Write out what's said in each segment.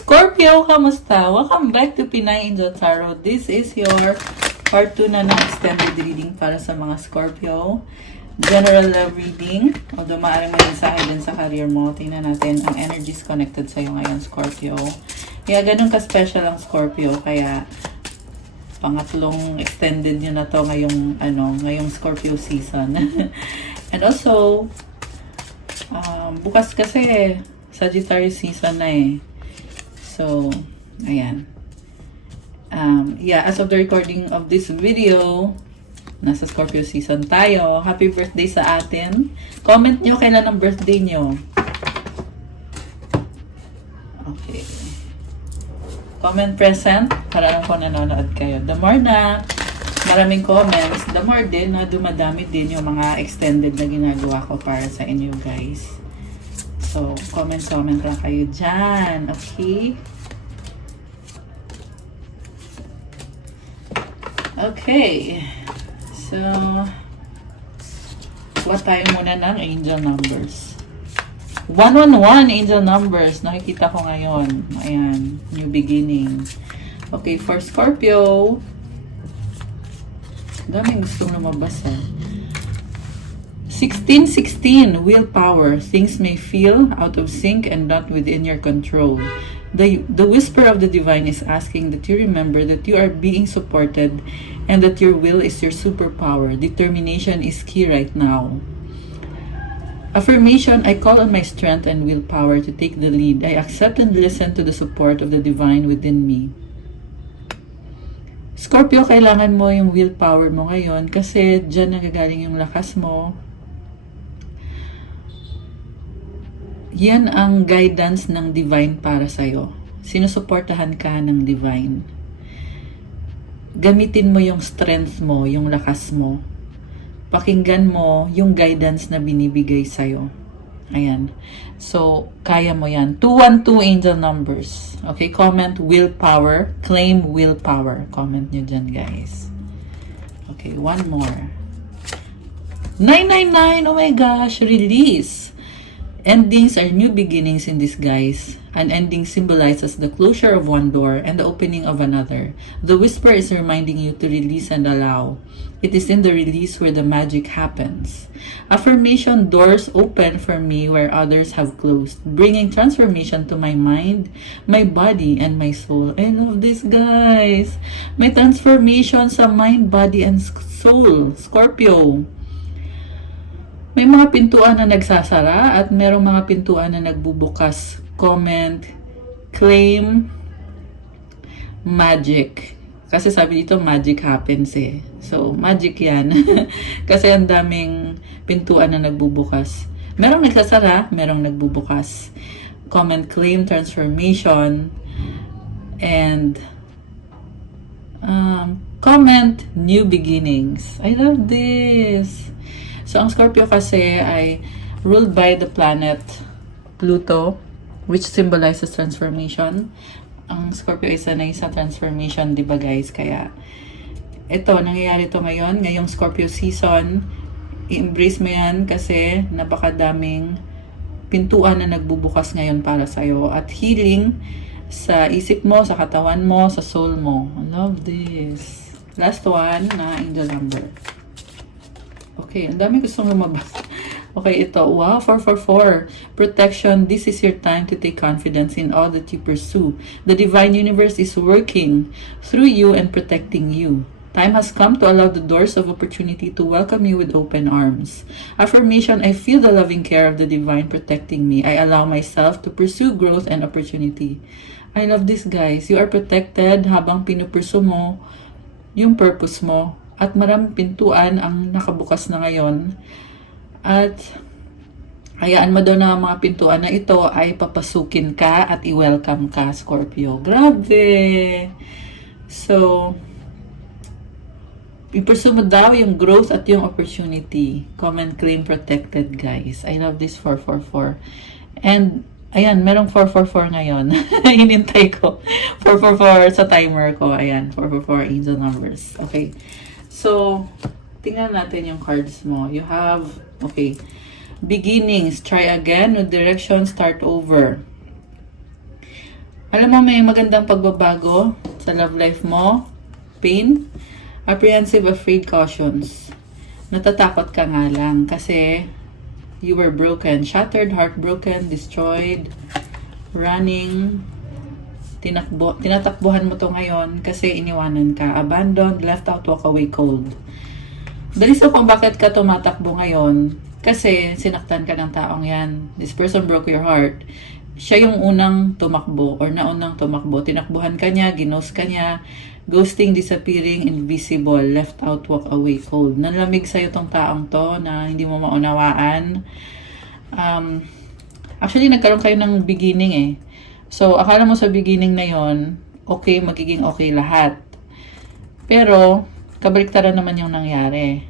Scorpio, kamusta? Welcome back to Pinay Angel Tarot. This is your part 2 na ng extended reading para sa mga Scorpio. General love reading. Although maaaring may mensahe din sa career mo. Tingnan natin ang energies connected sa'yo ngayon, Scorpio. Kaya ganun ka-special ang Scorpio. Kaya pangatlong extended nyo na to ngayong Scorpio season. And also, bukas kasi Sagittarius season na eh. So, ayan. As of the recording of this video, nasa Scorpio season tayo. Happy birthday sa atin. Comment nyo kailan ang birthday nyo. Okay. Comment present para alam ko nanonood kayo. The more na maraming comments, the more din na dumadami din yung mga extended na ginagawa ko para sa inyo guys. So, comment lang kayo dyan. Okay? Okay. So, kuha tayo muna ng angel numbers. 111 angel numbers. Nakikita ko ngayon. Ayan. New beginning. Okay, for Scorpio. Daming gustong lumabas eh. 1616, willpower. Things may feel out of sync and not within your control. The whisper of the divine is asking that you remember that you are being supported and that your will is your superpower. Determination is key right now. Affirmation, I call on my strength and willpower to take the lead. I accept and listen to the support of the divine within me. Scorpio, kailangan mo yung willpower mo ngayon kasi dyan nagagaling yung lakas mo. Yan ang guidance ng divine para sa'yo. Sinusuportahan ka ng divine. Gamitin mo yung strength mo, yung lakas mo. Pakinggan mo yung guidance na binibigay sa'yo. Ayan. So, kaya mo yan. 212 angel numbers. Okay, comment willpower. Claim willpower. Comment nyo dyan, guys. Okay, one more. 999, oh my gosh, release. Endings are new beginnings in disguise. An ending symbolizes the closure of one door and the opening of another. The whisper is reminding you to release and allow. It is in the release where the magic happens. Affirmation, doors open for me where others have closed, bringing transformation to my mind, my body, and my soul. I love this, guys. May transformation sa mind, body, and soul. Scorpio. May mga pintuan na nagsasara at merong mga pintuan na nagbubukas. Comment, claim, magic. Kasi sabi dito, magic happens eh. So, magic yan. Kasi ang daming pintuan na nagbubukas. Merong nagsasara, merong nagbubukas. Comment, claim, transformation, and comment, new beginnings. I love this. So, ang Scorpio kasi ay ruled by the planet Pluto, which symbolizes transformation. Ang Scorpio ay sanay sa transformation, di ba guys? Kaya, ito, nangyayari to ngayon, ngayong Scorpio season. I-embrace mo yan kasi napakadaming pintuan na nagbubukas ngayon para sa'yo. At healing sa isip mo, sa katawan mo, sa soul mo. I love this. Last one na angel number. Okay, ang dami gustong lumabas. Okay, ito. Wow, 444. Protection. This is your time to take confidence in all that you pursue. The divine universe is working through you and protecting you. Time has come to allow the doors of opportunity to welcome you with open arms. Affirmation, I feel the loving care of the divine protecting me. I allow myself to pursue growth and opportunity. I love this, guys. You are protected habang pinupursue mo yung purpose mo. At maraming pintuan ang nakabukas na ngayon. At hayaan mo daw na mga pintuan na ito ay papasukin ka at i-welcome ka, Scorpio. Grabe! So, i-pursue mo daw yung growth at yung opportunity. Comment, claim, protected, guys. I love this 444. And, ayan, merong 444 ngayon. Hinintay ko. 444 sa timer ko. Ayan, 444 angel numbers. Okay. So, tingnan natin yung cards mo. You have, okay, beginnings, try again, new direction, start over. Alam mo, may magandang pagbabago sa love life mo. Pain, apprehensive, afraid, cautions. Natatakot ka nga lang kasi you were broken, shattered, heartbroken, destroyed, running, tinatakbuhan mo to ngayon kasi iniwanan ka, abandoned, left out, walk away, cold. Dali sa kung bakit ka tumatakbo ngayon, kasi sinaktan ka ng taong yan. This person broke your heart. Siya yung unang tumakbo or naunang tumakbo. Tinakbuhan ka niya, ginost ka niya, ghosting, disappearing, invisible, left out, walk away, cold. Nanlamig sa'yo tong taong to na hindi mo maunawaan. Actually, nagkaroon kayo ng beginning eh. So, akala mo sa beginning na yon, okay, magiging okay lahat. Pero, kabaliktaran naman yung nangyari.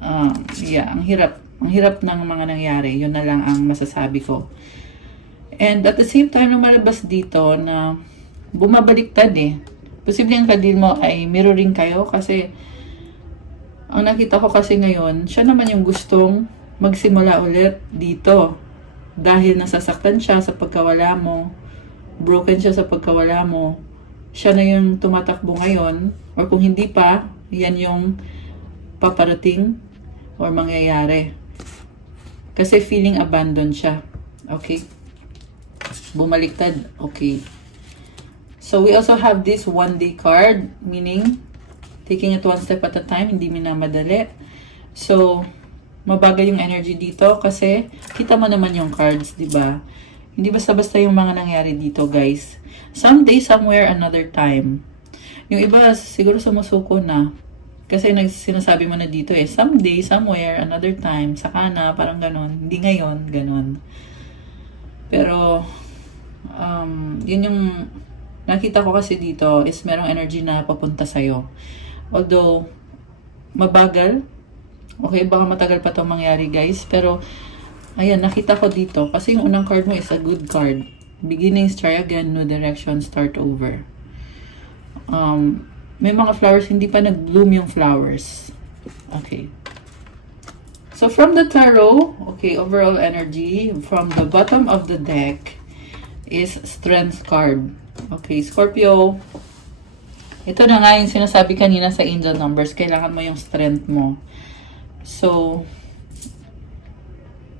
Ang hirap ng mga nangyari. Yun na lang ang masasabi ko. And at the same time, lumalabas dito na bumabaliktad eh. Posible ang kadil mo ay mirroring kayo kasi ang nakita ko kasi ngayon, siya naman yung gustong magsimula ulit dito. Dahil nasasaktan siya sa pagkawala mo, broken siya sa pagkawala mo, siya na yung tumatakbo ngayon, or kung hindi pa, yan yung paparating or mangyayari. Kasi feeling abandoned siya. Okay? Bumaliktad. Okay. So, we also have this one-day card, meaning, taking it one step at a time, hindi minamadali. So, mabagal yung energy dito kasi kita mo naman yung cards, di ba? Hindi basta-basta yung mga nangyari dito, guys. Someday, somewhere, another time. Yung iba, siguro sumusuko na. Kasi sinasabi mo na dito eh, someday, somewhere, another time, saka na, parang ganun. Hindi ngayon, ganun. Pero, yun yung nakita ko kasi dito is merong energy na papunta sa'yo. Although, mabagal. Okay, baka matagal pa itong mangyari, guys. Pero, ayan, nakita ko dito. Kasi yung unang card mo is a good card. Beginnings, try again, new direction, start over. May mga flowers, hindi pa nag-bloom yung flowers. Okay. So, from the tarot, okay, overall energy, from the bottom of the deck is strength card. Okay, Scorpio, ito na nga yung sinasabi kanina sa angel numbers, kailangan mo yung strength mo. So,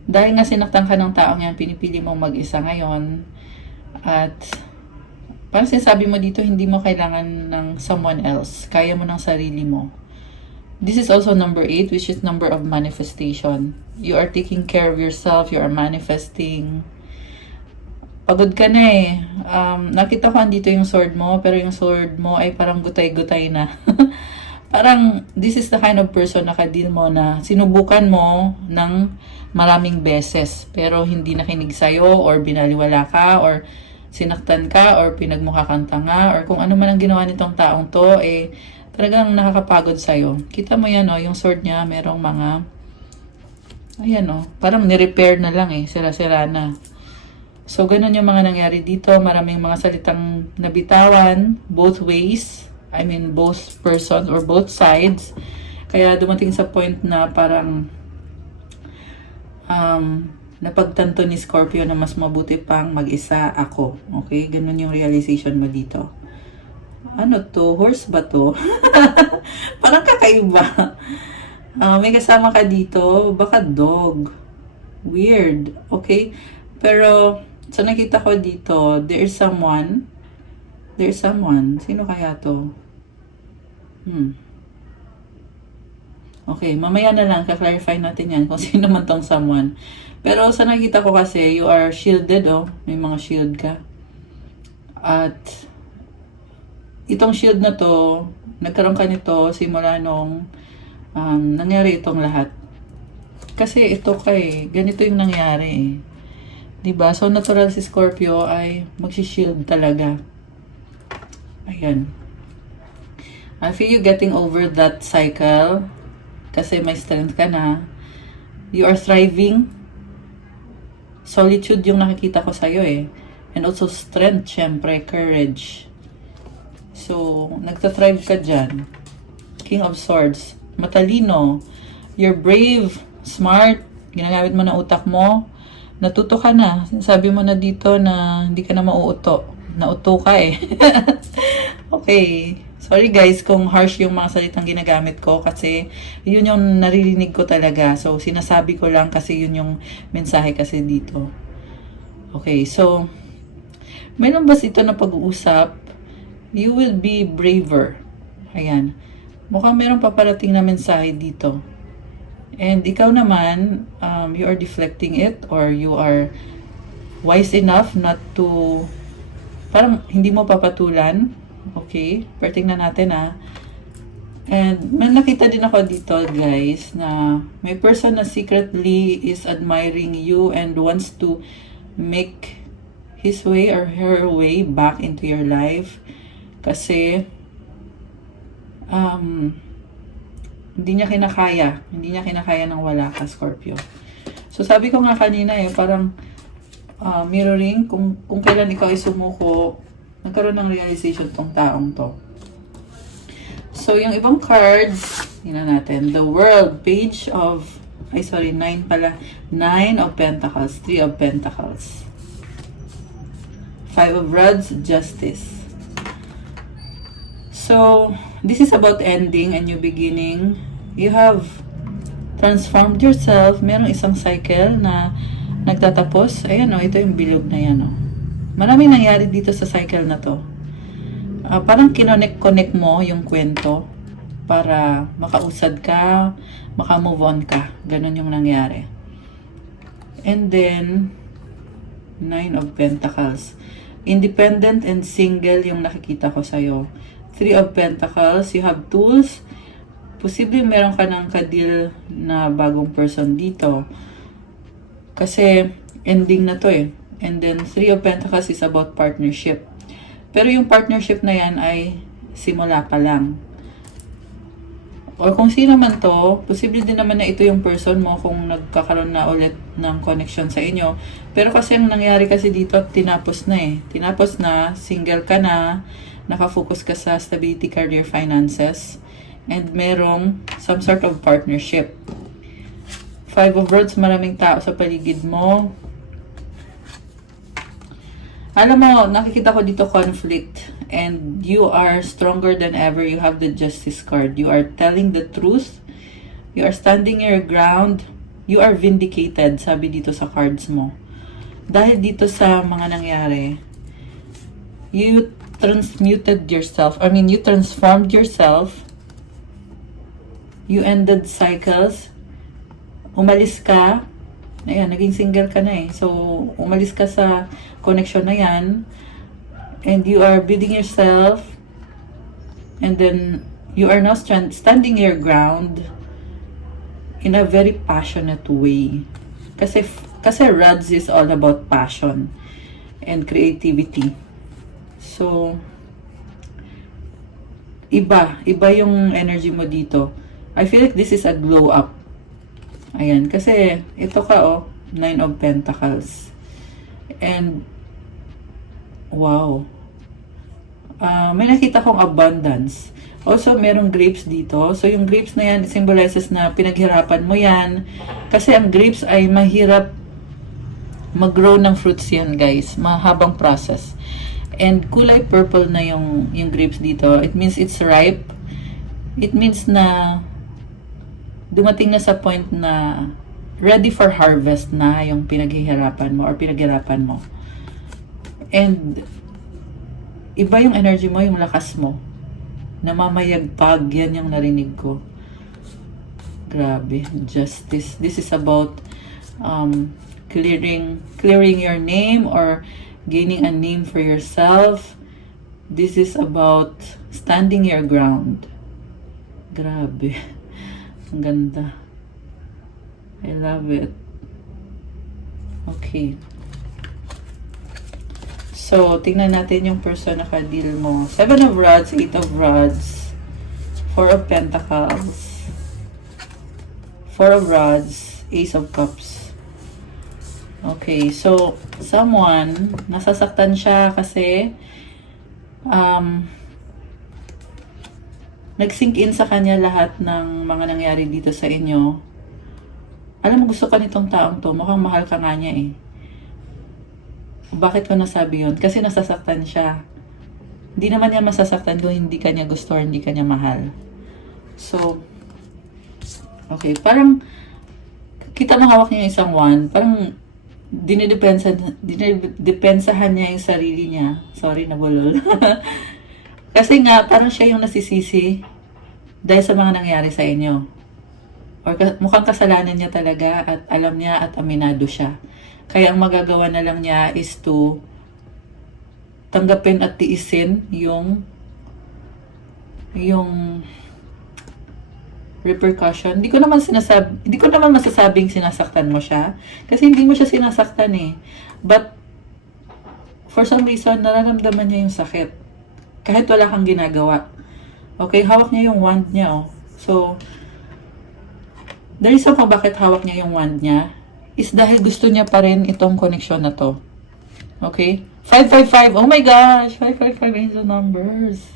dahil nga sinaktan ka ng taong yan, pinipili mo mag-isa ngayon. At, parang sinasabi mo dito, hindi mo kailangan ng someone else. Kaya mo ng sarili mo. This is also number 8, which is number of manifestation. You are taking care of yourself. You are manifesting. Pagod ka na eh. Nakita ko andito yung sword mo, pero yung sword mo ay parang gutay-gutay na. Parang, this is the kind of person na kadil mo na sinubukan mo ng maraming beses, pero hindi nakinig sa'yo, or binaliwala ka, or sinaktan ka, or pinagmukha kang tanga, or kung ano man ang ginawa nitong taong to, eh, talagang nakakapagod sa'yo. Kita mo yan, oh, yung sword niya, merong mga, ayan, oh, parang nirepair na lang eh, sira-sira na. So, ganun yung mga nangyari dito. Maraming mga salitang nabitawan, both ways. I mean, both persons or both sides. Kaya dumating sa point na parang napagtanto ni Scorpio na mas mabuti pang mag-isa ako. Okay? Ganun yung realization mo dito. Ano to? Horse ba to? Parang kakaiba. May kasama ka dito. Baka dog. Weird. Okay? Pero, so nakita ko dito, there's someone. Sino kaya to? Okay, mamaya na lang, ka-clarify natin yan kung sino man tong someone. Pero sa nakita ko kasi, you are shielded, oh. May mga shield ka. At, itong shield na to, nagkaroon ka nito simula nung nangyari itong lahat. Kasi ito kay, ganito yung nangyari eh. Diba? So, natural si Scorpio ay magsishield talaga. Ayan. I feel you getting over that cycle kasi may strength ka na. You are thriving. Solitude yung nakikita ko sa'yo eh. And also strength, syempre, courage. So, nagtathrive ka dyan. King of Swords. Matalino. You're brave, smart, ginagamit mo na utak mo. Natuto ka na. Sabi mo na dito na hindi ka na mauuto. nauto ka eh. Okay. Sorry guys kung harsh yung mga salitang ginagamit ko kasi yun yung naririnig ko talaga. So, sinasabi ko lang kasi yun yung mensahe kasi dito. Okay, so, mayroon ba ito na pag-uusap? You will be braver. Ayan. Mukhang meron paparating na mensahe dito. And ikaw naman, you are deflecting it or you are wise enough not to, parang hindi mo papatulan. Okay, pero tingnan natin And may nakita din ako dito guys na may person na secretly is admiring you and wants to make his way or her way back into your life. Kasi hindi niya kinakaya ng wala ka, Scorpio. So sabi ko nga kanina parang mirroring kung kailan ikaw ay sumuko, nagkaroon ng realization tong taong to. So, yung ibang cards, tingnan natin. The World, Page of, 9 pala. 9 of Pentacles, 3 of Pentacles. 5 of Rods, Justice. So, this is about ending a new beginning. You have transformed yourself. Merong isang cycle na nagtatapos. Ayan ito yung bilog na yan Maraming nangyari dito sa cycle na to. Parang kinonect mo yung kwento para makausad ka, makamove on ka. Ganon yung nangyari. And then, 9 of Pentacles. Independent and single yung nakikita ko sa'yo. 3 of Pentacles, you have tools. Posible meron ka ng ka-deal na bagong person dito. Kasi, ending na to And then, 3 of Pentacles is about partnership. Pero yung partnership na yan ay simula pa lang. Or kung sino man to, posible din naman na ito yung person mo kung nagkakaroon na ulit ng connection sa inyo. Pero kasi ang nangyari kasi dito, tinapos na Tinapos na, single ka na, nakafocus ka sa stability, career, finances, and merong some sort of partnership. 5 of Rods, maraming tao sa paligid mo. Alam mo, nakikita ko dito conflict and you are stronger than ever. You have the Justice card. You are telling the truth. You are standing your ground. You are vindicated, sabi dito sa cards mo. Dahil dito sa mga nangyari, you transmuted yourself. You transformed yourself. You ended cycles. Umalis ka. Ayan, naging single ka na So, umalis ka sa connection na yan. And you are building yourself. And then, you are now standing your ground in a very passionate way. Kasi Rods is all about passion and creativity. So, iba yung energy mo dito. I feel like this is a glow up. Ayan, kasi ito ka 9 of Pentacles. And wow. May nakita kong abundance. Also, merong grapes dito. So, yung grapes na yan, symbolizes na pinaghirapan mo yan. Kasi ang grapes ay mahirap mag-grow ng fruits yan, guys. Mahabang process. And kulay purple na yung grapes dito. It means it's ripe. It means na dumating na sa point na ready for harvest na yung pinaghihirapan mo or pinaghirapan mo. And iba yung energy mo, yung lakas mo. Namamayagpag, yan yung narinig ko. Grabe, Justice. This is about clearing your name or gaining a name for yourself. This is about standing your ground. Grabe. Ang ganda. I love it. Okay. So, tingnan natin yung person na ka-deal mo. 7 of Rods, 8 of Rods, 4 of Pentacles, 4 of Rods, Ace of Cups. Okay, so, someone, nasasaktan siya kasi, nag-sink in sa kanya lahat ng mga nangyari dito sa inyo. Alam mo, gusto ka nitong taong to. Mukhang mahal ka nga niya Bakit ko nasabi yun? Kasi nasasaktan siya. Hindi naman niya masasaktan kung hindi kanya gusto or hindi kanya mahal. So, okay, parang kita mo hawak niya yung isang wand, parang dinidepensahan niya yung sarili niya. Sorry, nabulol. Kasi nga, parang siya yung nasisisi dahil sa mga nangyari sa inyo. Or mukhang kasalanan niya talaga at alam niya at aminado siya. Kaya ang magagawa na lang niya is to tanggapin at tiisin yung repercussion. Hindi ko naman masasabing sinasaktan mo siya kasi hindi mo siya sinasaktan eh. But for some reason nararamdaman niya yung sakit kahit wala kang ginagawa. Okay, hawak niya yung wand niya oh. So the reason kung bakit hawak niya yung wand niya is dahil gusto niya pa rin itong connection na to. Okay? 555. Oh my gosh! 555 is the numbers.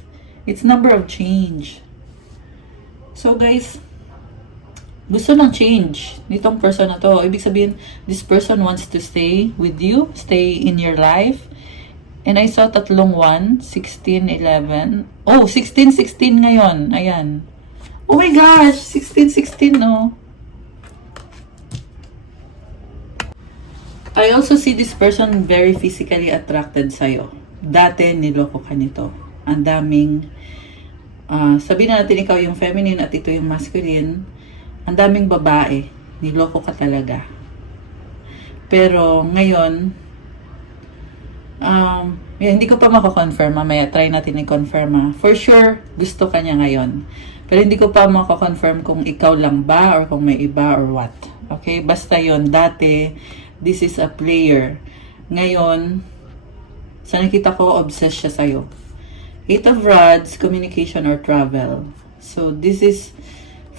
It's number of change. So guys, gusto ng change nitong person na to. Ibig sabihin, this person wants to stay with you, stay in your life. And I saw tatlong 1, 16, 11. Oh, 16, 16 ngayon. Ayan. Oh my gosh! 16, 16 no. I also see this person very physically attracted sa'yo. Dati, niloko ka nito. Ang daming, sabihin na natin ikaw yung feminine at ito yung masculine. Ang daming babae. Niloko ka talaga. Pero, ngayon, hindi ko pa mako-confirm. Mamaya, try natin i-confirm. For sure, gusto ka niya ngayon. Pero hindi ko pa mako-confirm kung ikaw lang ba or kung may iba or what. Okay? Basta yon dati, this is a player. Ngayon, sa nakita ko, obsessed siya sa'yo. 8 of Rods, communication or travel. So, this is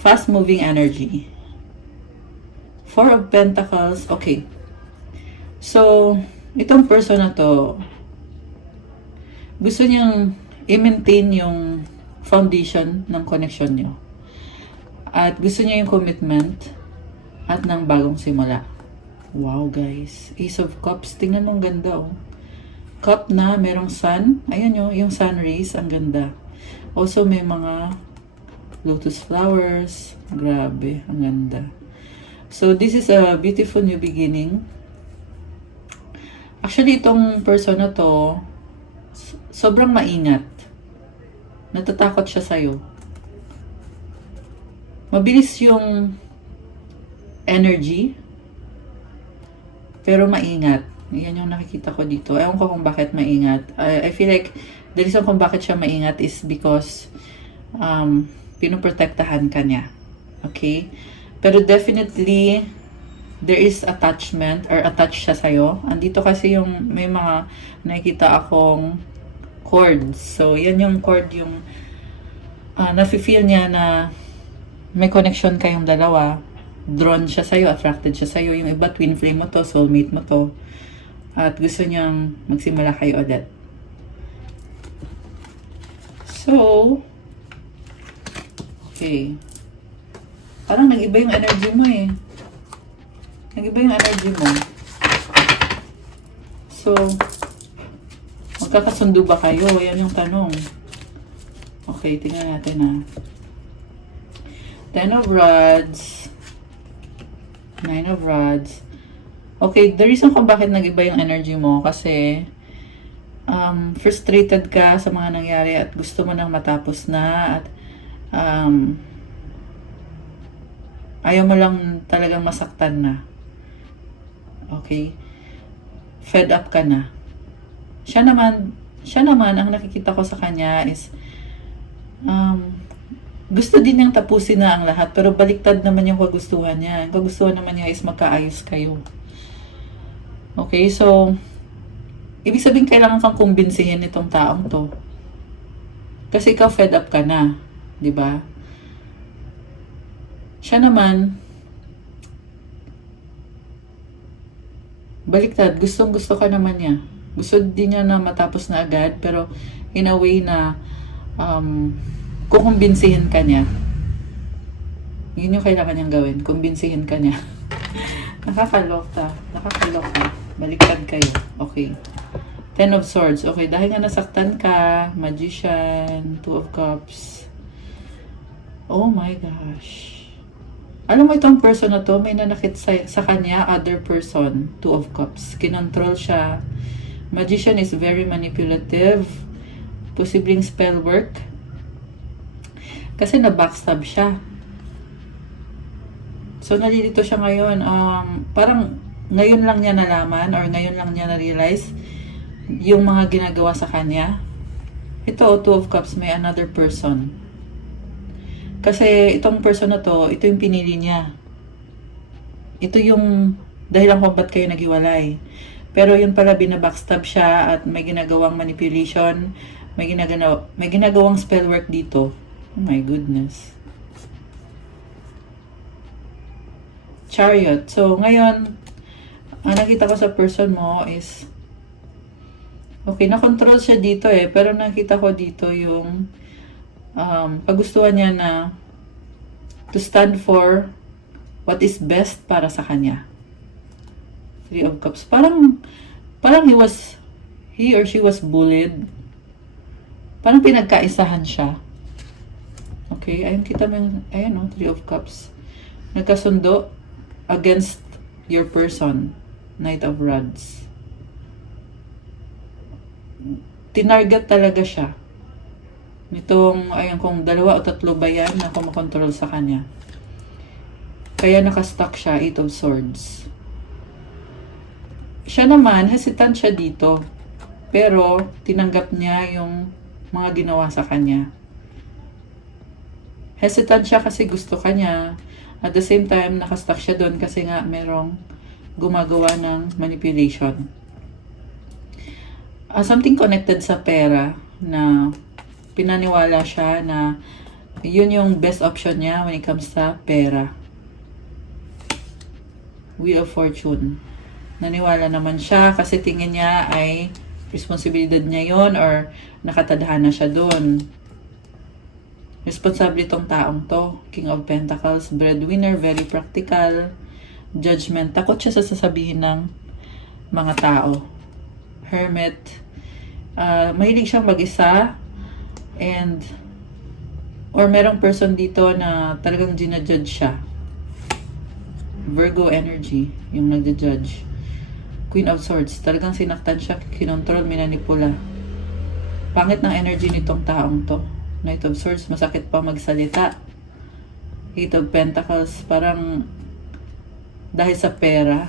fast-moving energy. 4 of Pentacles, okay. So, itong person na to, gusto niyang i-maintain yung foundation ng connection niyo. At gusto niya yung commitment at ng bagong simula. Wow, guys. Ace of Cups. Tingnan mo, ang ganda, oh. Cup na, merong sun. Ayan yun, yung sun rays. Ang ganda. Also, may mga lotus flowers. Grabe, ang ganda. So, this is a beautiful new beginning. Actually, itong person na to, sobrang maingat. Natatakot siya sa'yo. Mabilis yung energy, pero maingat. Yan yung nakikita ko dito. Ewan ko kung bakit maingat. I feel like the reason kung bakit siya maingat is because pinuprotektahan ka niya. Okay? Pero definitely, there is attachment or attached siya sa'yo. Andito kasi yung may mga nakikita akong chords. So, yan yung chord yung nafe-feel niya na may connection kayong dalawa. Drawn siya sa'yo, attracted siya sa'yo. Yung iba, twin flame mo to, soulmate mo to. At gusto niyang magsimula kayo ulit. So, okay. Parang nag-iba yung energy mo eh. Nag-iba yung energy mo. So, magkakasundo ba kayo? Yan yung tanong. Okay, tingnan natin 10 of Rods. 9 of Rods. Okay, the reason kung bakit nag-iba yung energy mo kasi frustrated ka sa mga nangyari at gusto mo nang matapos na at ayaw mo lang talagang masaktan na. Okay? Fed up ka na. Siya naman, ang nakikita ko sa kanya is gusto din niyang tapusin na ang lahat, pero baliktad naman yung kagustuhan niya. Ang kagustuhan naman niya is magkaayos kayo. Okay, so, ibig sabihin kailangan kang kumbinsihin itong taong to. Kasi ikaw fed up ka na. 'Di ba? Siya naman, baliktad, gustong-gusto ka naman niya. Gusto din niya na matapos na agad, pero in a way na kukumbinsihin ka niya. Yun yung kailangan niyang gawin. Kumbinsihin ka niya. Nakakaloka. Baliktad kayo. Okay. Ten of Swords. Okay, dahil nga nasaktan ka, Magician, Two of Cups. Oh my gosh. Alam mo itong person na to, may nanakit sa kanya, other person, Two of Cups. Kinontrol siya. Magician is very manipulative. Posibleng spell work. Kasi na-backstab siya. So, nalilito siya ngayon. Parang ngayon lang niya nalaman or ngayon lang niya na-realize yung mga ginagawa sa kanya. Ito, Two of Cups, may another person. Kasi itong person na to, ito yung pinili niya. Ito yung dahilan kung ba't kayo naghiwalay. Pero yun pala, binabackstab siya at may ginagawang manipulation, may ginagawang spell work dito. Oh my goodness. Chariot. So, ngayon, ang nakita ko sa person mo is, okay, na-control siya dito pero nakita ko dito yung kagustuhan niya na to stand for what is best para sa kanya. Three of Cups. Parang he or she was bullied. Parang pinagkaisahan siya. Okay, ayun kita mo yung, ayun Three of Cups. Nagkasundo against your person. Knight of Rods. Tinarget talaga siya. Nitong, ayun, kung 2 o 3 ba yan na kumakontrol sa kanya. Kaya nakastuck siya, Eight of Swords. Siya naman, hesitant siya dito. Pero, tinanggap niya yung mga ginawa sa kanya. Hesitant siya kasi gusto kanya. At the same time, nakastuck siya doon kasi nga merong gumagawa ng manipulation. Something connected sa pera na pinaniwala siya na yun yung best option niya when it comes sa pera. Wheel of Fortune. Naniwala naman siya kasi tingin niya ay responsibilidad niya yon or nakatadhana siya doon. Responsable itong taong to. King of Pentacles, breadwinner, very practical, judgment. Takot siya sa sasabihin ng mga tao. Hermit. Mahilig siyang mag-isa and or merong person dito na talagang ginajudge siya. Virgo energy, yung nagja-judge. Queen of Swords, talagang sinaktan siya, kinontrol, minanipula. Pangit ng energy nitong taong to. Knight of Swords, masakit pa magsalita. Eight of Pentacles, parang dahil sa pera.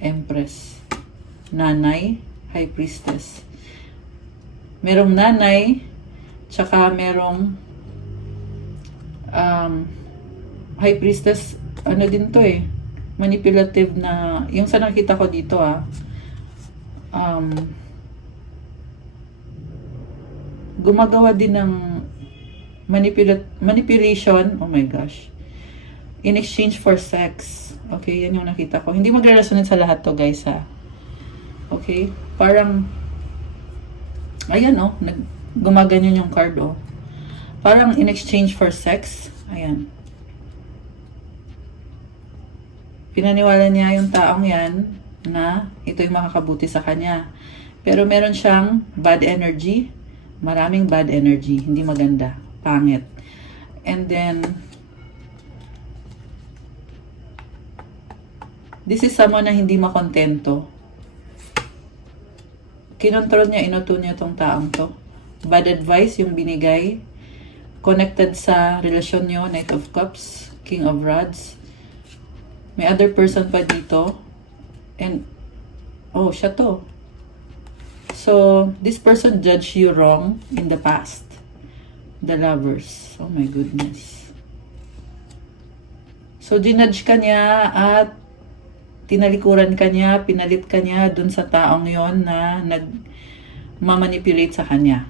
Empress. Nanay, High Priestess. Merong nanay, tsaka merong High Priestess, ano din to manipulative na, yung sa nakita ko dito gumagawa din ng manipulation, oh my gosh, in exchange for sex. Okay, yan yung nakita ko. Hindi magre-resonate sa lahat to guys Okay, parang ayan gumaganyan yung card parang in exchange for sex. Ayan, pinaniwala niya yung taong yan na ito yung makakabuti sa kanya. Pero meron siyang bad energy. Maraming bad energy. Hindi maganda. Pangit. And then, this is someone na hindi makontento. Kinontrol niya, inuto niya itong taong to. Bad advice yung binigay. Connected sa relasyon niyo. Knight of Cups. King of Rods. May other person pa dito. And, siya to. So, this person judged you wrong in the past. The Lovers. Oh my goodness. So, ginudge ka niya at tinalikuran ka niya, pinalit ka niya dun sa taong yon na nagmamanipulate sa kanya.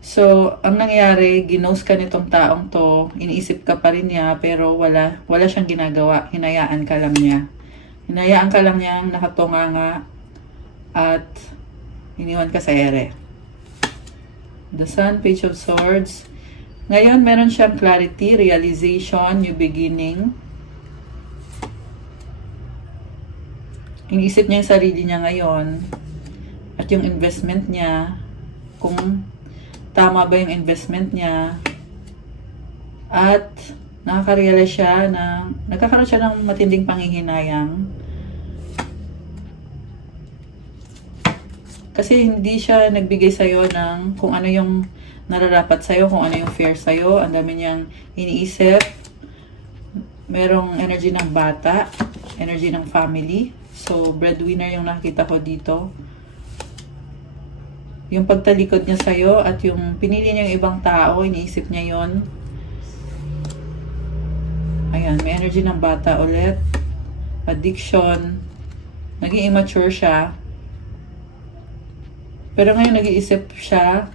So, ang nangyari, ginose ka nitong taong to, iniisip ka pa rin niya, pero wala siyang ginagawa. Hinayaan ka lang niya. Hinayaan ka lang niyang nakatunganga at iniwan ka sa ere. The Sun, Page of Swords. Ngayon, meron siyang clarity, realization, new beginning. iniisip niya yung sarili niya ngayon at yung investment niya, kung tama ba yung investment niya, at nagkakaroon siya ng matinding panghihinayang kasi hindi siya nagbigay sa'yo ng kung ano yung nararapat sa'yo, kung ano yung fair sa'yo. Ang dami niyang iniisip. Merong energy ng bata, energy ng family. So, breadwinner yung nakita ko dito. Yung pagtalikod niya sa'yo at yung pinili niya yung ibang tao, iniisip niya yon. Ayan, may energy ng bata ulit. Addiction. Naging immature siya. Pero ngayon nag-iisip siya.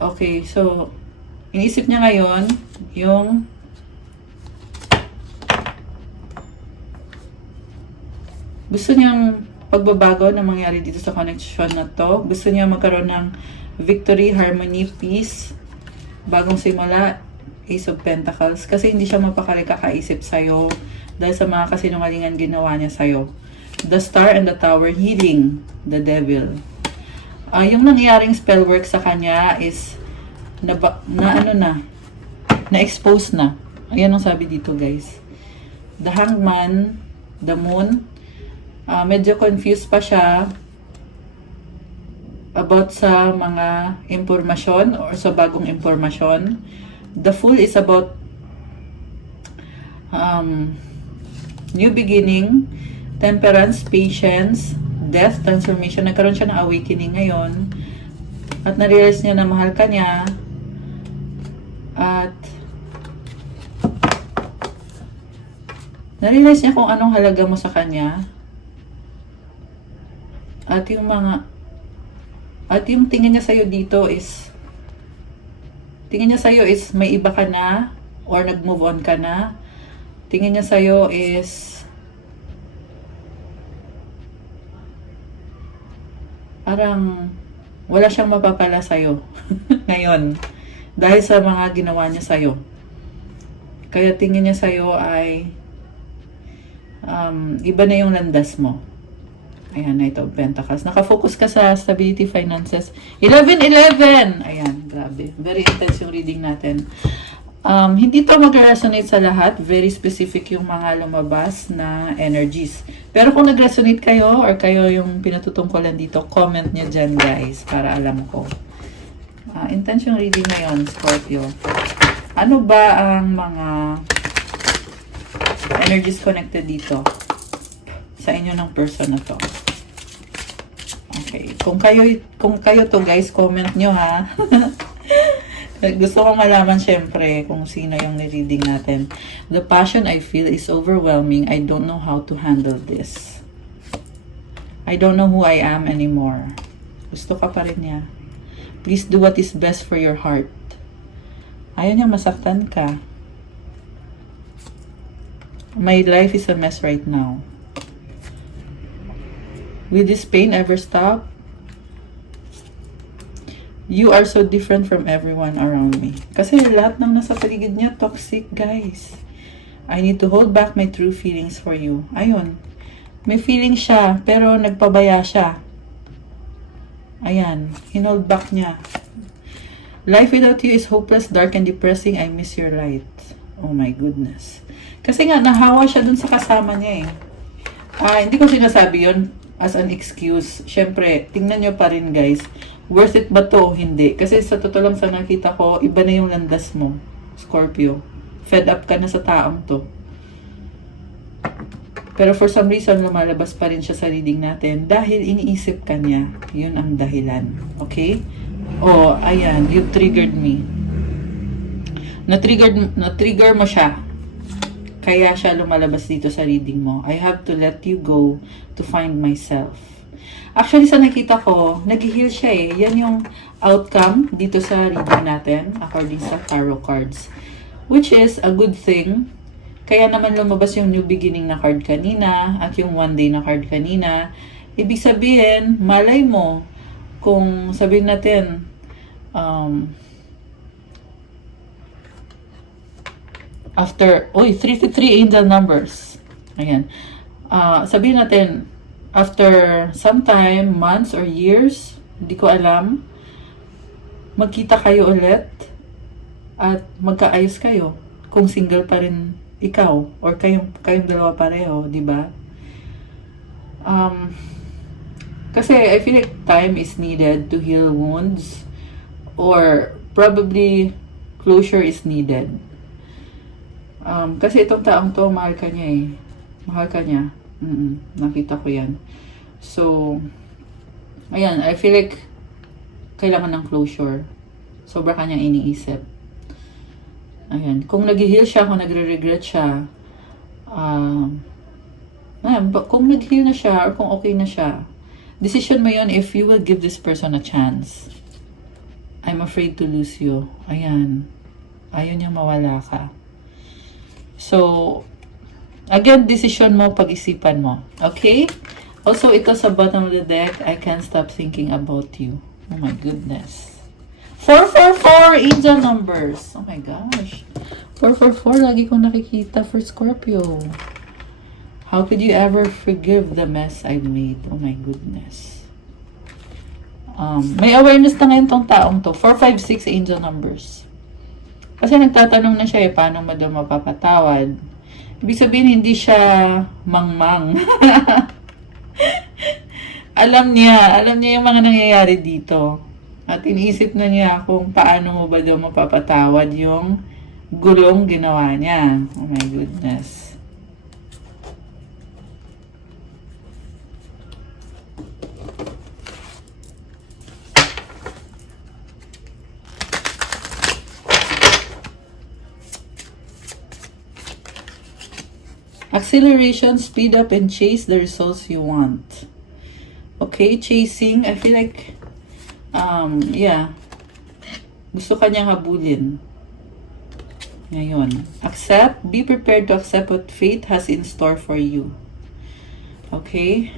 Okay, so iniisip niya ngayon yung gusto niyang pagbabago na mangyari dito sa connection na to. Gusto niya magkaroon ng victory, harmony, peace, bagong simula, Ace of Pentacles. Kasi hindi siya mapakali kakaisip sa'yo dahil sa mga kasinungalingan ginawa niya sa'yo. The Star and the Tower, healing the devil. Yung nangyaring spell work sa kanya is na-expose na. Ayan ang sabi dito, guys. The Hangman, the Moon, medyo confused pa siya about sa mga impormasyon or sa bagong impormasyon. The Fool is about new beginning, temperance, patience, death, transformation. Nagkaroon siya ng awakening ngayon. At na-realize niya na mahal ka niya. At na-realize niya kung anong halaga mo sa kanya. At yung tingin niya sa'yo dito is may iba ka na or nag-move on ka na. Tingin niya sa'yo is parang wala siyang mapapala sa'yo ngayon dahil sa mga ginawa niya sa'yo. Kaya tingin niya sa'yo ay iba na yung landas mo. Ayan, Knight of Pentacles. Nakafocus ka sa stability, finances. 11-11! Ayan, grabe. Very intense yung reading natin. Hindi to mag-resonate sa lahat. Very specific yung mga lumabas na energies. Pero kung nag-resonate kayo or kayo yung pinatutungkulan dito, comment nyo dyan, guys, para alam ko. Intense yung reading ngayon, Scorpio. Ano ba ang mga energies connected dito sa inyo ng person na to? Okay. Kung kayo to, guys, comment nyo, ha. Gusto kong malaman, syempre, kung sino yung ni-reading natin. The passion I feel is overwhelming. I don't know how to handle this. I don't know who I am anymore. Gusto ka pa rin niya. Please do what is best for your heart. Ayaw niya masaktan ka. My life is a mess right now. Will this pain ever stop? You are so different from everyone around me. Kasi lahat ng nasa paligid niya, toxic, guys. I need to hold back my true feelings for you. Ayun. May feeling siya, pero nagpabaya siya. Ayan. Hinold back niya. Life without you is hopeless, dark, and depressing. I miss your light. Oh my goodness. Kasi nga, nahawa siya dun sa kasama niya eh. Hindi ko sinasabi yun as an excuse. Siyempre, tingnan nyo pa rin, guys. Worth it ba to? Hindi. Kasi sa totoo lang sa nakita ko, iba na yung landas mo, Scorpio. Fed up ka na sa taong to. Pero for some reason, lumalabas pa rin siya sa reading natin dahil iniisip ka niya. Yun ang dahilan. Okay? Oh, ayan. You triggered me. Na-trigger mo siya. Kaya siya lumalabas dito sa reading mo. I have to let you go to find myself. Actually, sa nakita ko, nag-heal siya eh. Yan yung outcome dito sa reading natin, according sa tarot cards. Which is a good thing. Kaya naman lumabas yung new beginning na card kanina, at yung one day na card kanina. Ibig sabihin, malay mo, kung sabihin natin, After, 3 angel numbers. Ayan. Sabihin natin, after some time, months or years, hindi ko alam, magkita kayo ulit at magkaayos kayo kung single pa rin ikaw or kayong dalawa pareho, di ba? Kasi I feel like time is needed to heal wounds or probably closure is needed. Kasi itong taong to, mahal ka niya eh. Mahal ka niya. Nakita ko yan. So, ayan, I feel like kailangan ng closure. Sobra kanyang iniisip. Ayan, kung nag-heal siya, kung nagre-regret siya, kung nag-heal na siya or kung okay na siya, decision mo yun if you will give this person a chance. I'm afraid to lose you. Ayan. Ayaw niyang mawala ka. So, again, decision mo, pag-isipan mo. Okay? Also, ito sa bottom of the deck, I can't stop thinking about you. Oh my goodness. 444 angel numbers. Oh my gosh. 444, lagi kong nakikita for Scorpio. How could you ever forgive the mess I've made? Oh my goodness. May awareness na ngayon tong taong to. 456 angel numbers. Kasi nagtatanong na siya paano mo daw mapapatawad. Ibig sabihin, hindi siya mangmang. Alam niya yung mga nangyayari dito. At iniisip na niya kung paano mo ba daw mapapatawad yung gulong ginawa niya. Oh my goodness. Acceleration, speed up, and chase the results you want. Okay, chasing. I feel like, gusto kanyang habulin. Ngayon. Accept. Be prepared to accept what fate has in store for you. Okay.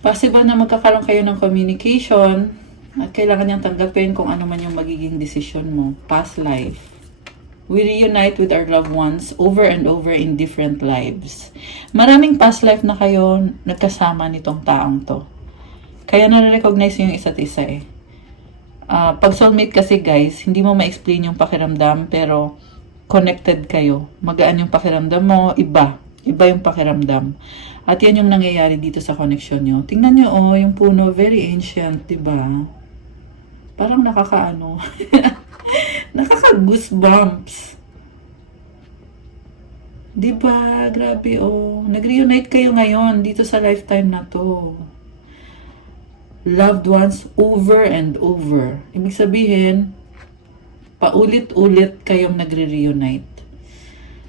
Possible na magkakaroon kayo ng communication. At kailangan niyang tanggapin kung ano man yung magiging desisyon mo. Past life. We reunite with our loved ones over and over in different lives. Maraming past life na kayo nagkasama nitong taong to. Kaya na-recognize yung isa't isa eh. Pag soulmate kasi guys, hindi mo ma-explain yung pakiramdam pero connected kayo. Magaan yung pakiramdam mo, iba. Iba yung pakiramdam. At yan yung nangyayari dito sa connection nyo. Tingnan nyo yung puno, very ancient, diba? Parang nakakaano. Nakaka-goosebumps. Diba? Grabe Nag-reunite kayo ngayon dito sa lifetime na to. Loved ones over and over. Ibig sabihin, paulit-ulit kayong nagre-reunite.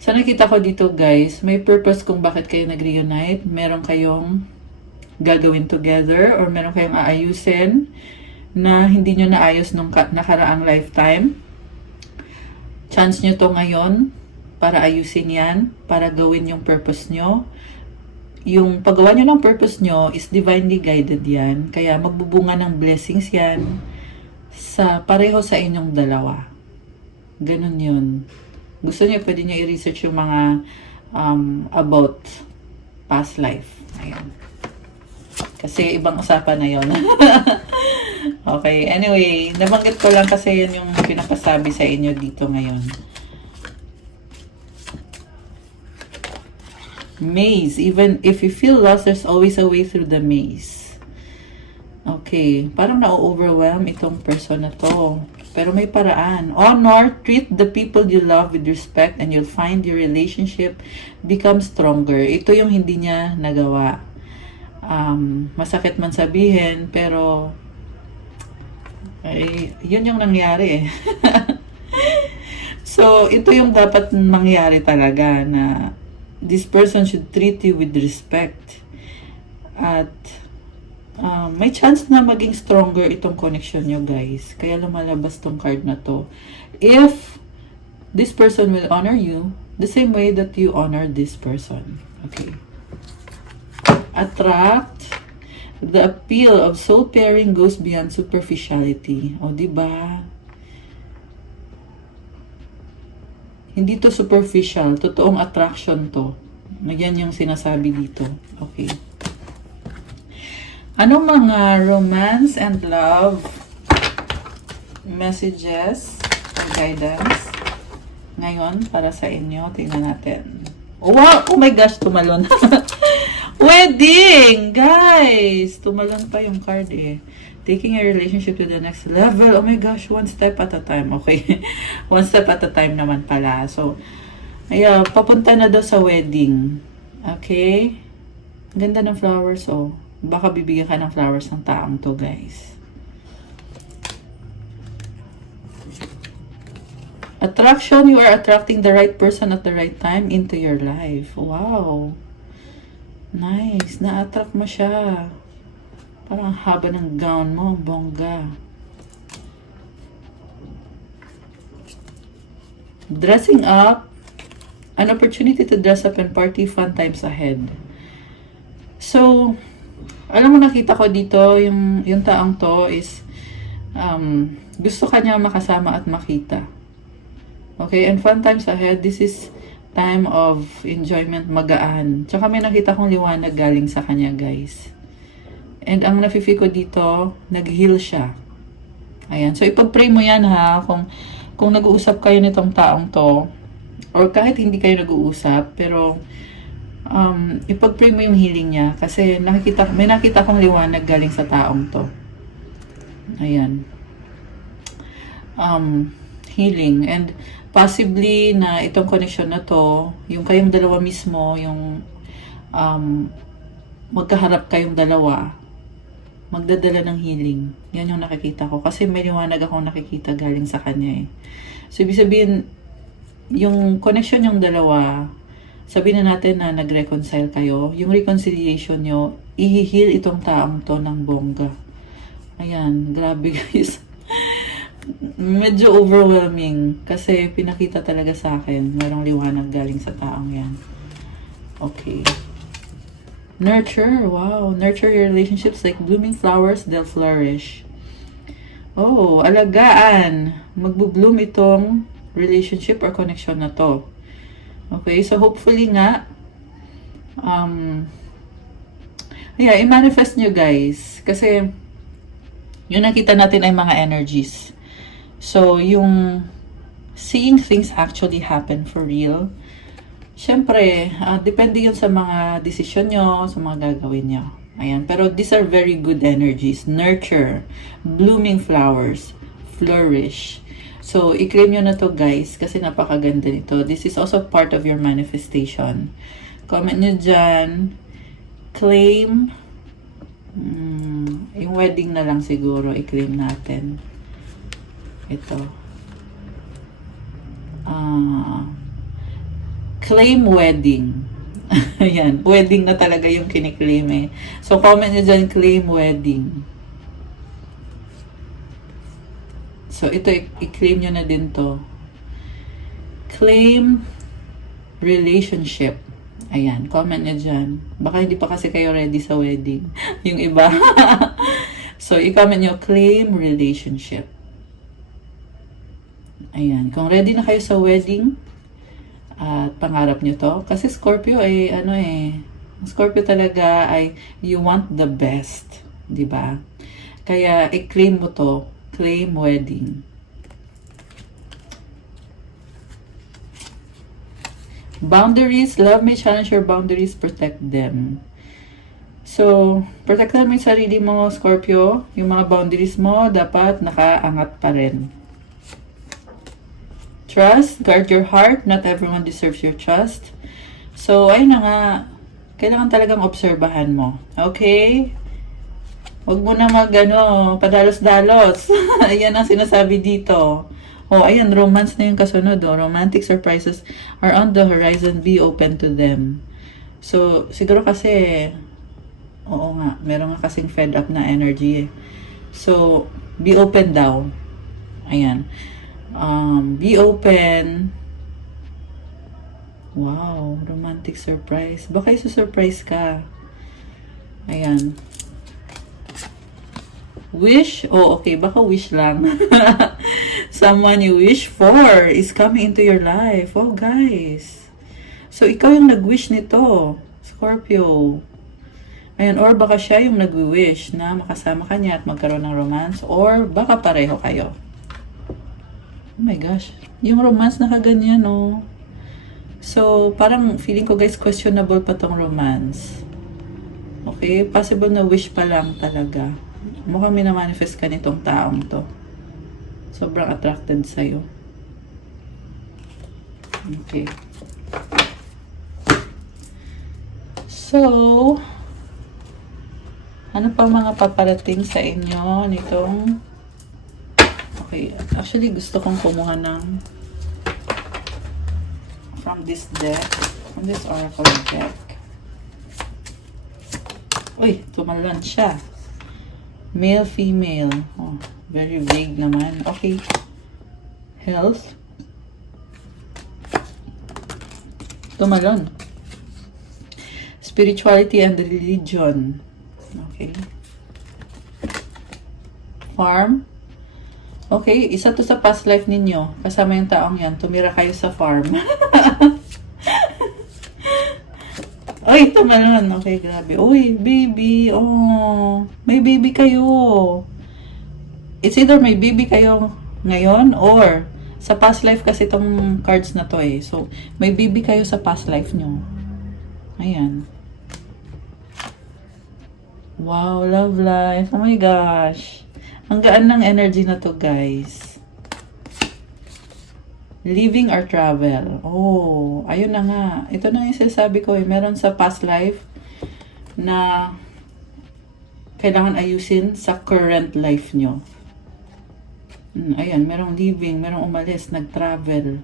So nakita ko dito guys, may purpose kung bakit kayo nag-reunite. Meron kayong gagawin together or meron kayong aayusin na hindi nyo naayos nung nakaraang lifetime. Chance nyo to ngayon para ayusin yan, para gawin yung purpose nyo. Yung paggawa nyo ng purpose nyo is divinely guided yan. Kaya magbubunga ng blessings yan sa pareho sa inyong dalawa. Ganun yun. Gusto nyo, pwede nyo i-research yung mga about past life. Ayan. Kasi ibang usapan na yun. Okay, anyway, nabanggit ko lang kasi yun yung pinapasabi sa inyo dito ngayon. Maze. Even if you feel lost, there's always a way through the maze. Okay, parang na-overwhelm itong person na to. Pero may paraan. Honor, treat the people you love with respect and you'll find your relationship become stronger. Ito yung hindi niya nagawa. Masakit man sabihin, pero yun yung nangyari eh. So, ito yung dapat mangyari talaga na this person should treat you with respect. At may chance na maging stronger itong connection nyo guys. Kaya lumalabas tong card na to. If this person will honor you the same way that you honor this person. Okay. Attract. The appeal of soul pairing goes beyond superficiality. O, diba? Hindi to superficial. Totoong attraction to. Yan yung sinasabi dito. Okay. Anong mga romance and love messages and guidance ngayon para sa inyo? Tingnan natin. Oh, wow! Oh my gosh, tumalon. Wedding! Guys! Tumalon pa yung card eh. Taking a relationship to the next level. Oh my gosh, one step at a time. Okay. One step at a time naman pala. So, ayan, papunta na daw sa wedding. Okay? Ganda ng flowers, oh. Baka bibigyan ka ng flowers ng taong to, guys. Attraction, you are attracting the right person at the right time into your life. Wow. Nice. Na-attract mo siya. Parang haba ng gown mo, bongga. Dressing up. An opportunity to dress up and party, fun times ahead. So, alam mo, nakita ko dito, yung taong to is, gusto kanya makasama at makita. Okay, and fun times ahead, this is time of enjoyment, magaan. Tsaka may nakita kong liwanag galing sa kanya, guys. And ang nafe-feel ko dito, nag-heal siya. Ayan, so ipag-pray mo yan ha, kung nag-uusap kayo nitong taong to, or kahit hindi kayo nag-uusap, pero ipag-pray mo yung healing niya kasi may nakita kong liwanag galing sa taong to. Ayan. Healing. And possibly na itong connection na to, yung kayong dalawa mismo, yung magkaharap kayong dalawa, magdadala ng healing. Yan yung nakikita ko. Kasi may liwanag akong nakikita galing sa kanya eh. So, ibig sabihin, yung connection yung dalawa, sabihin na natin na nag-reconcile kayo, yung reconciliation nyo, i-heal itong taong to ng bongga. Ayan, grabe guys. Medyo overwhelming kasi pinakita talaga sa akin, merong liwanag galing sa taong yan. Okay. Nurture, wow. Nurture your relationships like blooming flowers, they'll flourish. Oh, alagaan. Magbo-bloom itong relationship or connection na to. Okay, so hopefully nga, i-manifest nyo guys. Kasi, yung nakita natin ay mga energies. So, yung seeing things actually happen for real, syempre, depende yun sa mga desisyon nyo, sa mga gagawin nyo. Ayan, pero these are very good energies. Nurture, blooming flowers, flourish. So, i-claim nyo na to guys, kasi napakaganda nito. This is also part of your manifestation. Comment nyo dyan. Claim. Yung wedding na lang siguro, i-claim natin. Ito. Claim wedding. Ayan, wedding na talaga yung kiniklaim eh. So, comment nyo dyan, claim wedding. So, ito, i-claim nyo na din to. Claim relationship. Ayan, comment nyo dyan. Baka hindi pa kasi kayo ready sa wedding. Yung iba. So, i-comment nyo, claim relationship. Ayan, kung ready na kayo sa wedding, at pangarap nyo to. Kasi Scorpio ay, Scorpio talaga ay, you want the best. Diba? Kaya, i-claim mo to. Claim wedding. Boundaries. Love may challenge your boundaries. Protect them. So, protektahan mo yung sarili mo, Scorpio. Yung mga boundaries mo, dapat nakaangat pa rin. Trust. Guard your heart. Not everyone deserves your trust. So, ayun na nga. Kailangan talagang obserbahan mo. Okay? Huwag mo na padalos-dalos. Ayan ang sinasabi dito. Oh, ayan, romance na yung kasunod. Oh. Romantic surprises are on the horizon. Be open to them. So, siguro kasi, oo nga, meron nga kasing fed up na energy eh. So, be open daw. Ayan. Be open. Wow, romantic surprise. Baka isu-surprise ka. Ayan. Wish? Oh, okay. Baka wish lang. Someone you wish for is coming into your life. Oh, guys. So, ikaw yung nag-wish nito, Scorpio. Ayan, or baka siya yung nag-wish na makasama ka niya at magkaroon ng romance, or baka pareho kayo. Oh my gosh. Yung romance nakaganyan, oh. So, parang feeling ko, guys, questionable pa tong romance. Okay? Possible na wish pa lang talaga. Mukhang minamanifest ka nitong taong to. Sobrang attracted sa'yo. Okay. So, ano pa mga paparating sa inyo nitong... Okay, actually gusto kong kumuha ng from this deck, from this oracle deck. Uy, tumalon siya. Male, female. Oh, very vague naman. Okay. Health. Tumalon. Spirituality and religion. Okay. Farm. Okay, isa to sa past life ninyo. Kasama yung taong yan. Tumira kayo sa farm. Ay, tumalon. Okay, grabe. Uy, baby. Oh, may baby kayo. It's either may baby kayo ngayon or sa past life kasi itong cards na to eh. So, may baby kayo sa past life nyo. Ayan. Wow, love life. Oh my gosh. Ang gaan ng energy na to, guys. Living or travel. Oh, ayun na nga. Ito na yung sinasabi ko eh. Meron sa past life na kailangan ayusin sa current life nyo. Ayan, merong living, merong umalis, nag-travel.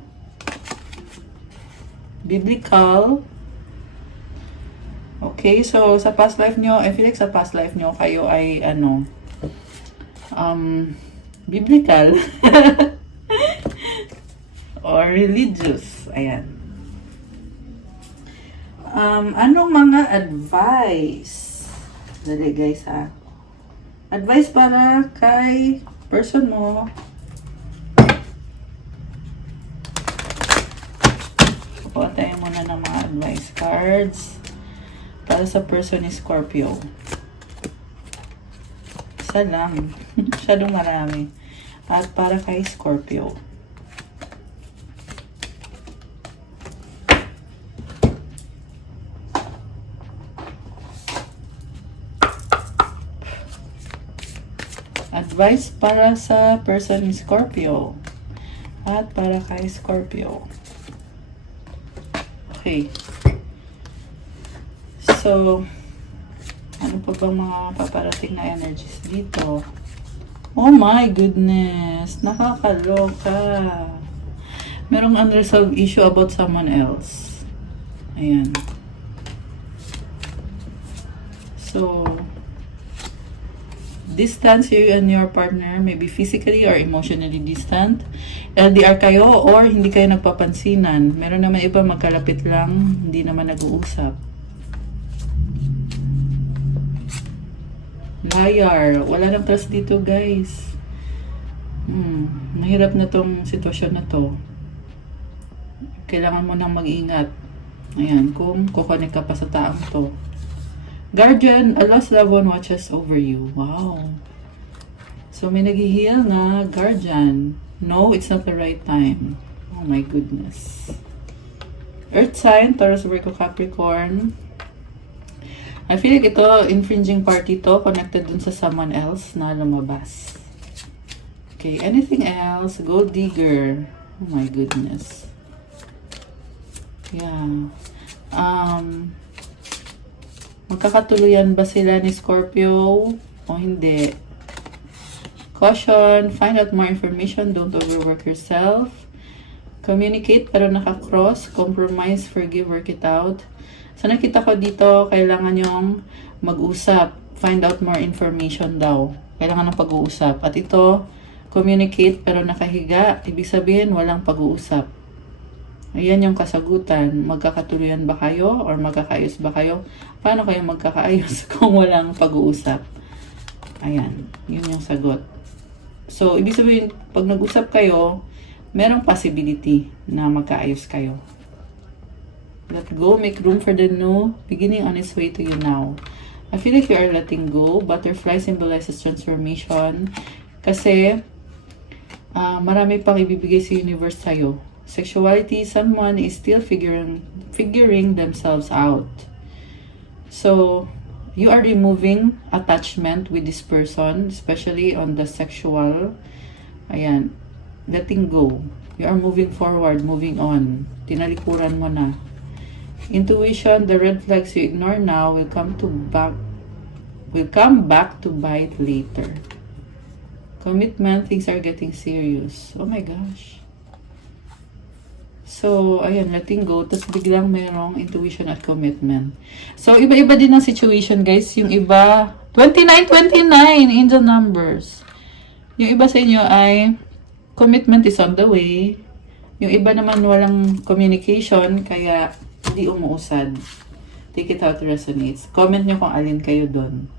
Biblical. Okay, so sa past life nyo, I feel like sa past life nyo, kayo ay biblical. Or religious. Ayan. Anong mga advice? Dali guys ha. Advice para kay person mo. Kuha tayo muna ng mga advice cards para sa person ni Scorpio. Isa lang. Masyadong marami. At para kay Scorpio. Advice para sa person ni Scorpio. At para kay Scorpio. Okay. So, ano pa bang mga paparating na energies dito? Oh my goodness! Nakakaloka! Merong unresolved issue about someone else. Ayan. So, distance you and your partner may be physically or emotionally distant. LDR kayo or hindi kayo nagpapansinan. Meron naman iba magkalapit lang, hindi naman nag-uusap. Liar. Wala nang trust dito, guys. Mahirap na tong sitwasyon na to. Kailangan mo nang mag-ingat. Ayan, kung kukonek ka pa sa taong to. Guardian, a lost loved one watches over you. Wow. So, may nag-heal na guardian. No, it's not the right time. Oh my goodness. Earth sign, Taurus, Virgo, Capricorn. I feel like ito, infringing party to, connected dun sa someone else na lumabas. Okay, anything else? Gold digger. Oh my goodness. Yeah. Magkakatuluyan ba sila ni Scorpio o hindi? Caution, find out more information, don't overwork yourself. Communicate pero naka-cross, compromise, forgive, work it out. So nakita ko dito, kailangan yung mag-usap, find out more information daw. Kailangan ng pag-uusap. At ito, communicate pero nakahiga, ibig sabihin walang pag-uusap. Ayan yung kasagutan. Magkakatuluyan ba kayo? Or magkakaayos ba kayo? Paano kayo magkakaayos kung walang pag-uusap? Ayan, yun yung sagot. So, ibig sabihin, pag nag-usap kayo, merong possibility na magkaayos kayo. Let go, make room for the new beginning on its way to you now. I feel like you are letting go. Butterfly symbolizes transformation. Kasi, marami pang ibibigay sa universe sa'yo. Sexuality, someone is still figuring themselves out. So, you are removing attachment with this person, especially on the sexual. Ayan, letting go. You are moving forward, moving on. Tinalikuran mo na. Intuition, the red flags you ignore now will come back to bite later. Commitment, things are getting serious. Oh my gosh. So, ayan, letting go. Tapos biglang merong intuition at commitment. So, iba-iba din ang situation, guys. Yung iba, 29, angel numbers. Yung iba sa inyo ay commitment is on the way. Yung iba naman walang communication, kaya hindi umuusad. Take it how it resonates. Comment nyo kung alin kayo doon.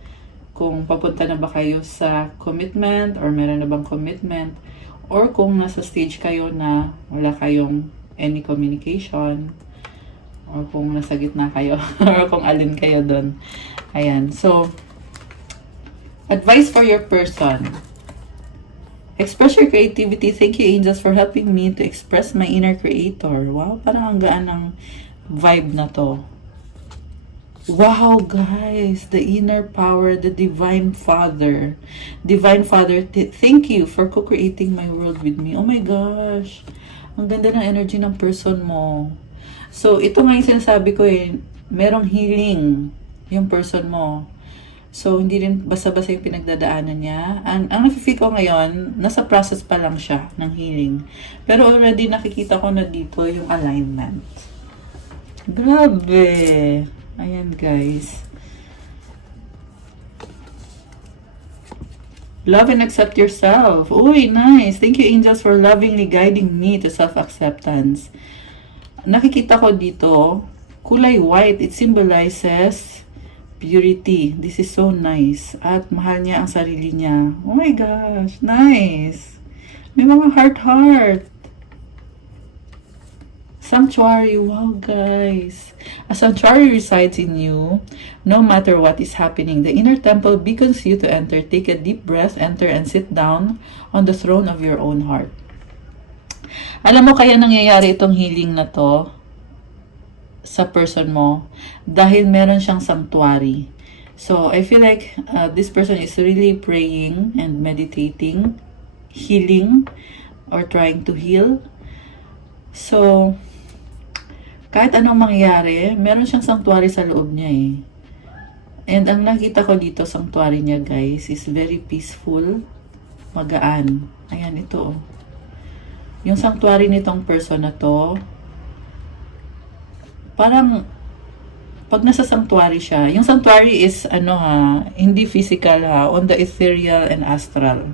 Kung papunta na ba kayo sa commitment or meron na bang commitment, or kung nasa stage kayo na wala kayong any communication, or kung nasa gitna kayo, or kung alin kayo doon. Ayan. So, advice for your person. Express your creativity. Thank you, angels, for helping me to express my inner creator. Wow, parang ang gaan ng vibe na to. Wow, guys, the inner power, the divine father. Divine father, thank you for co-creating my world with me. Oh my gosh. Ang ganda ng energy ng person mo. So, ito nga yung sinasabi ko merong healing yung person mo. So, hindi rin basta-basta yung pinagdadaanan niya. Ang nafe-feel ko ngayon, nasa process pa lang siya ng healing. Pero already nakikita ko na dito yung alignment. Grabe. Ayan, guys. Love and accept yourself. Uy, nice. Thank you, angels, for lovingly guiding me to self-acceptance. Nakikita ko dito, kulay white. It symbolizes purity. This is so nice. At mahal niya ang sarili niya. Oh my gosh, nice. May mga heart-heart. Sanctuary. Wow, guys. A sanctuary resides in you, no matter what is happening. The inner temple beckons you to enter. Take a deep breath, enter, and sit down on the throne of your own heart. Alam mo kaya nangyayari itong healing na to sa person mo dahil meron siyang sanctuary. So, I feel like this person is really praying and meditating, healing, or trying to heal. So, kahit anong mangyari, meron siyang sanctuary sa loob niya eh. And ang nakita ko dito, sanctuary niya, guys, is very peaceful, magaan. Ayan, ito. Yung sanctuary nitong person na to, parang, pag nasa sanctuary siya, yung sanctuary is, hindi physical on the ethereal and astral.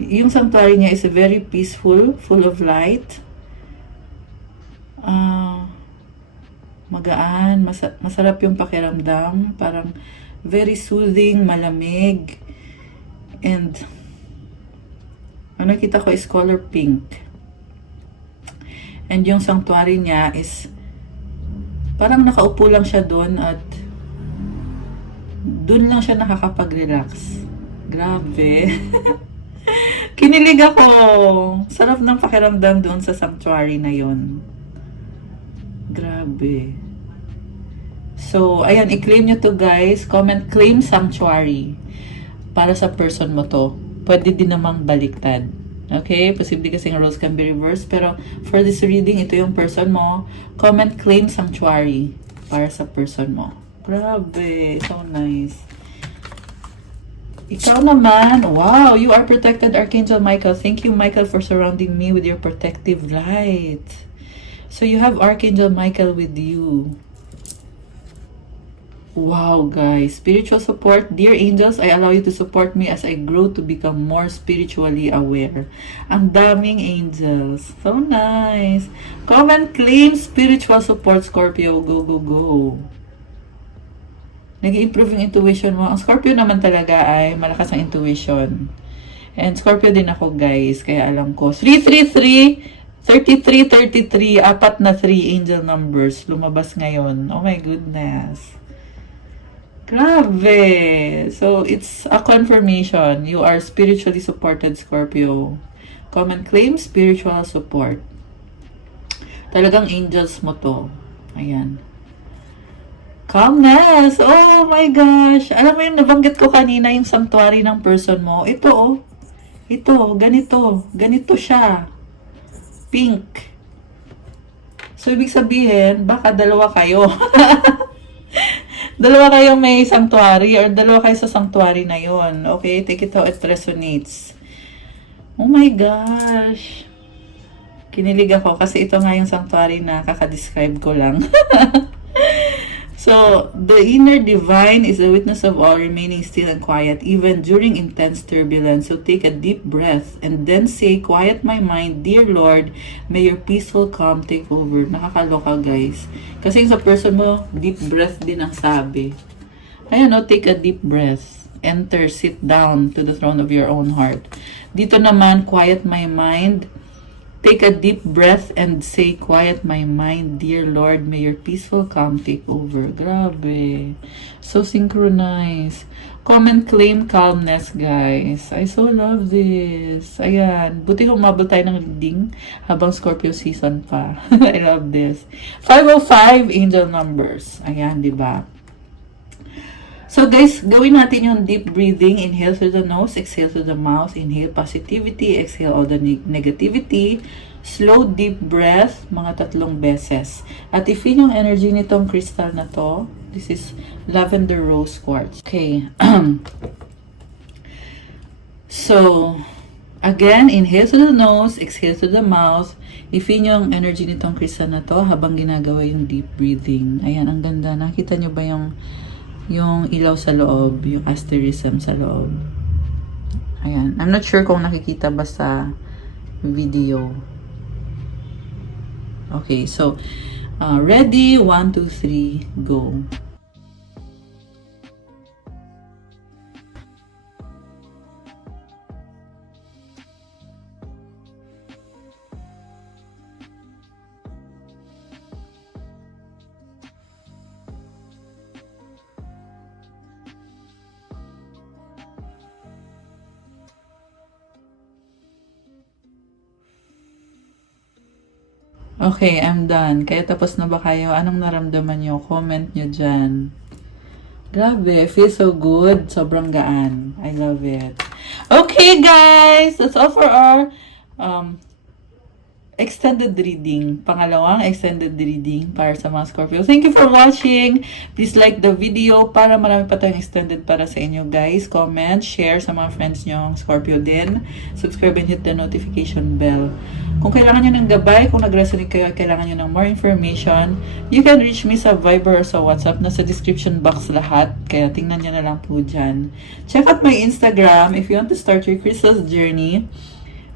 Yung sanctuary niya is very peaceful, full of light, magaan, masarap yung pakiramdam, parang very soothing, malamig, and ang nakita ko is color pink. And yung sanctuary niya is parang nakaupo lang siya doon at doon lang siya nakakapag-relax. Grabe. Kinilig ako. Sarap ng pakiramdam doon sa sanctuary na yon. Grabe. So, ayan, i-claim nyo to, guys. Comment, claim sanctuary. Para sa person mo to. Pwede din namang baliktad. Okay? Posible kasing roles can be reversed. Pero, for this reading, ito yung person mo. Comment, claim sanctuary. Para sa person mo. Grabe. So nice. Ikaw naman, wow, you are protected, Archangel Michael. Thank you, Michael, for surrounding me with your protective light. So you have Archangel Michael with you. Wow, guys. Spiritual support. Dear angels, I allow you to support me as I grow to become more spiritually aware. Ang daming angels. So nice. Comment, claim spiritual support, Scorpio. Go, go, go. Nag-i-improve yung intuition mo. Ang Scorpio naman talaga ay malakas ang intuition. And Scorpio din ako, guys. Kaya alam ko. 333, 33, apat na 3 angel numbers. Lumabas ngayon. Oh my goodness. Grabe. So, it's a confirmation. You are spiritually supported, Scorpio. Common claim, spiritual support. Talagang angels mo to. Ayan. Calmness. Oh my gosh. Alam mo yung nabanggit ko kanina, yung sanctuary ng person mo. Ito, oh. Ito, ganito. Ganito siya. Pink. So, ibig sabihin, baka dalawa kayo. Dalawa kayo may sanctuary or dalawa kayo sa sanctuary na yon. Okay? Take it how it resonates. Oh my gosh. Kinilig ako kasi ito nga yung sanctuary na kakadescribe ko lang. So, the inner divine is the witness of all remaining still and quiet even during intense turbulence. So, take a deep breath and then say, quiet my mind, dear Lord, may your peaceful calm take over. Nakakaloka, guys. Kasi sa person mo, deep breath din ang sabi. Ayan, no, take a deep breath. Enter, sit down to the throne of your own heart. Dito naman, quiet my mind. Take a deep breath and say, quiet my mind, dear Lord, may your peaceful calm take over. Grabe. So synchronized. Comment, claim, calmness, guys. I so love this. Ayan. Buti humabol tayo ng reading habang Scorpio season pa. I love this. 505 angel numbers. Ayan, di ba? So guys, gawin natin yung deep breathing. Inhale through the nose, exhale through the mouth. Inhale positivity, exhale all the negativity. Slow deep breath, mga 3 beses. At i-feel yung energy nitong crystal na to. This is lavender rose quartz. Okay. So, again, inhale through the nose, exhale through the mouth. I-feel yung energy nitong crystal na to habang ginagawa yung deep breathing. Ayan, ang ganda. Nakita nyo ba yung ilaw sa loob, yung asterism sa loob. Ayan. I'm not sure kung nakikita ba sa video. Okay, so, ready, 1, 2, 3, go. Okay, I'm done. Kaya tapos na ba kayo? Anong naramdaman nyo? Comment nyo dyan. Grabe, feels so good. Sobrang gaan. I love it. Okay, guys! That's all for our extended reading. Pangalawang extended reading para sa mga Scorpio. Thank you for watching. Please like the video para marami pa tayong extended para sa inyo, guys. Comment, share sa mga friends nyo Scorpio din. Subscribe and hit the notification bell. Kung kailangan nyo ng gabay, kung nag-resonate kayo at kailangan nyo ng more information, you can reach me sa Viber or sa WhatsApp. Nasa description box lahat. Kaya tingnan nyo na lang po dyan. Check out my Instagram if you want to start your crystals journey.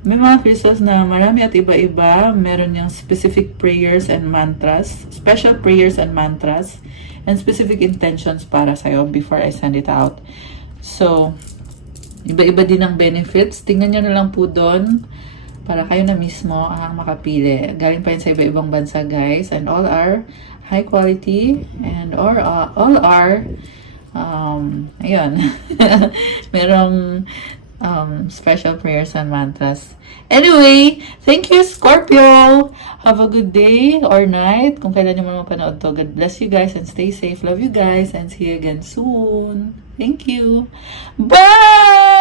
May mga crystals na marami at iba-iba. Meron yung specific prayers and mantras, special prayers and mantras, and specific intentions para sa'yo before I send it out. So, iba-iba din ang benefits. Tingnan nyo na lang po doon para kayo na mismo ang makapili. Galing pa yun sa iba-ibang bansa, guys. And all are high quality and all are ayun. Merong special prayers and mantras. Anyway, thank you, Scorpio. Have a good day or night. Kung kailan nyo man mapanood to. God bless you guys and stay safe. Love you guys and see you again soon. Thank you. Bye!